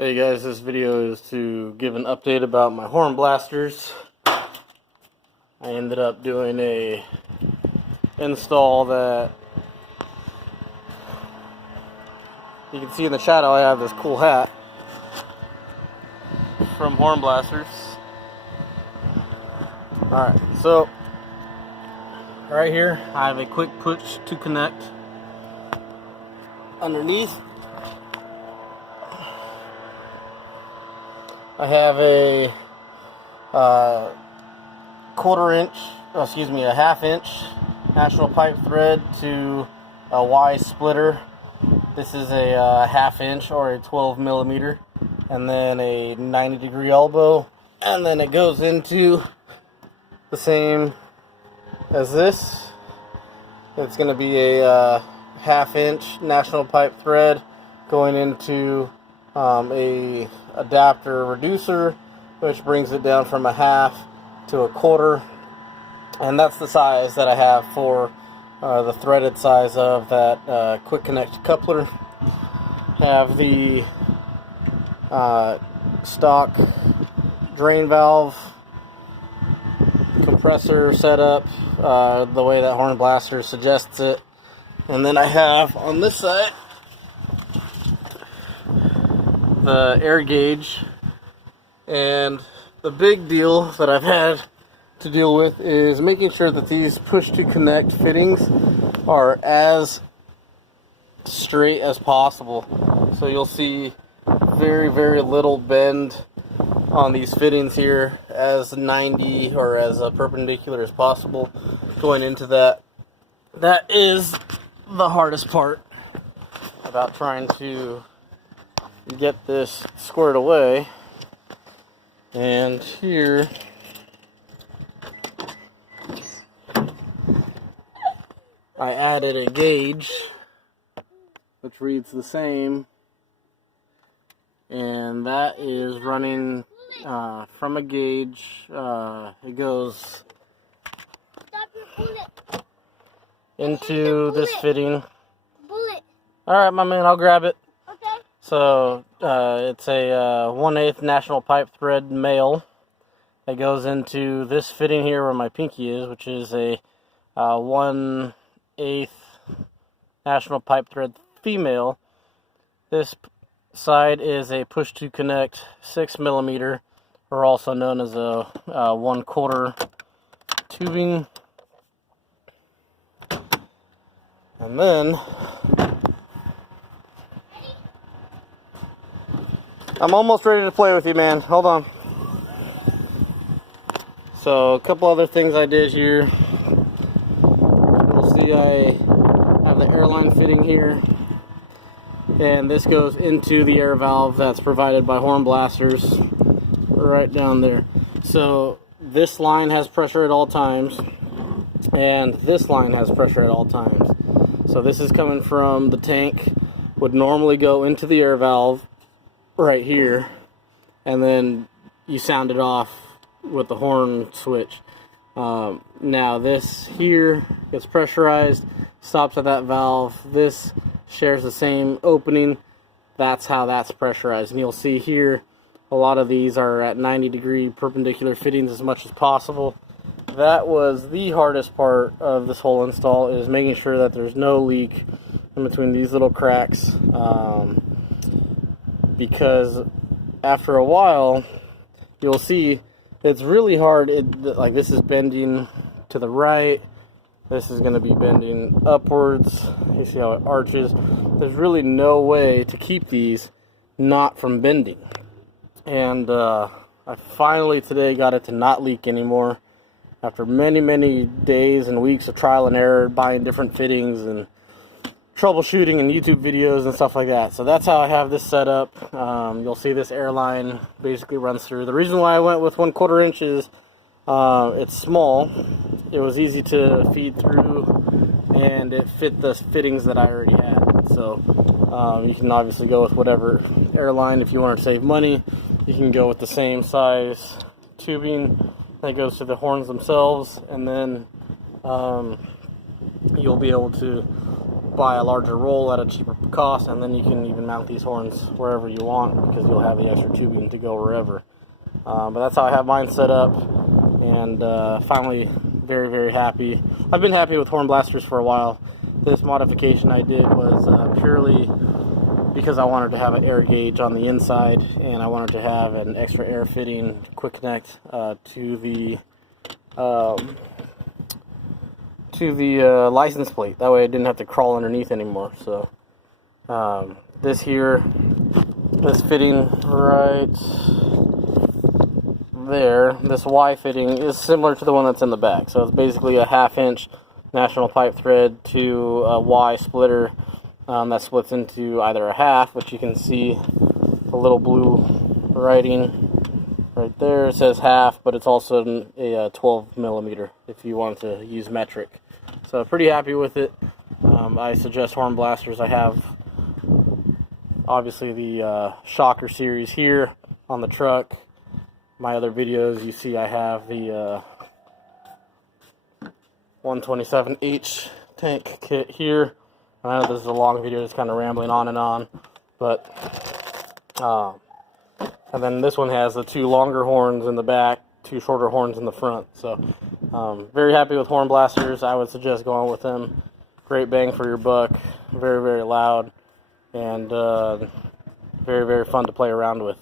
Hey guys, this video is to give an update about my Hornblasters. I ended up doing a install that you can see in the shadow. I have this cool hat from Hornblasters. Alright, so right here I have a quick push to connect underneath. I have a a half-inch national pipe thread to a Y splitter. This is a half-inch or a 12 millimeter, and then a 90-degree elbow, and then it goes into the same as this. It's going to be a half-inch national pipe thread going into a adapter reducer, which brings it down from a half to a quarter, and that's the size that I have for the threaded size of that quick connect coupler. Have the stock drain valve compressor set up the way that Hornblasters suggests it, and then I have on this side the air gauge. And the big deal that I've had to deal with is making sure that these push to connect fittings are as straight as possible. So you'll see very, very little bend on these fittings here, as 90 or as perpendicular as possible going into that. That is the hardest part about trying to get this squared away. And here I added a gauge which reads the same, and that is running from a gauge. It goes into this fitting. Alright, my man, I'll grab it. So it's a 1/8 national pipe thread male that goes into this fitting here where my pinky is, which is a 1/8 national pipe thread female. This side is a push to connect 6 millimeter, or also known as a 1/4 tubing. And then I'm almost ready to play with you, man. Hold on. So, a couple other things I did here. You'll see I have the airline fitting here, and this goes into the air valve that's provided by Hornblasters right down there. So, this line has pressure at all times, and this line has pressure at all times. So, this is coming from the tank, would normally go into the air valve right here, and then you sound it off with the horn switch. Now this here gets pressurized, stops at that valve. This shares the same opening. That's how that's pressurized. And you'll see here a lot of these are at 90-degree perpendicular fittings as much as possible. That was the hardest part of this whole install, is making sure that there's no leak in between these little cracks. Because after a while, you'll see it's really hard. Like this is bending to the right. This is going to be bending upwards. You see how it arches. There's really no way to keep these not from bending. And I finally today got it to not leak anymore. After many, many days and weeks of trial and error, buying different fittings and troubleshooting and YouTube videos and stuff like that. So that's how I have this set up. You'll see this airline basically runs through. The reason why I went with 1/4 inches, it's small. It was easy to feed through, and it fit the fittings that I already had. So you can obviously go with whatever airline. If you want to save money, you can go with the same size tubing that goes to the horns themselves, and then you'll be able to buy a larger roll at a cheaper cost, and then you can even mount these horns wherever you want because you'll have the extra tubing to go wherever. But that's how I have mine set up, and finally very, very happy. I've been happy with Hornblasters for a while. This modification I did was purely because I wanted to have an air gauge on the inside, and I wanted to have an extra air fitting quick connect to the license plate. That way I didn't have to crawl underneath anymore. So this here, this fitting right there, this Y fitting is similar to the one that's in the back. So it's basically a 1/2 inch national pipe thread to a Y splitter that splits into either a 1/2, which you can see the little blue writing right there. It says 1/2, but it's also a 12 millimeter if you want to use metric. So pretty happy with it. I suggest Hornblasters. I have obviously the Shocker series here on the truck. My other videos, you see I have the 127H tank kit here. I know this is a long video, just kind of rambling on and on, but and then this one has the 2 longer horns in the back, 2 shorter horns in the front. So very happy with Hornblasters. I would suggest going with them. Great bang for your buck. Very, very loud, and very, very fun to play around with.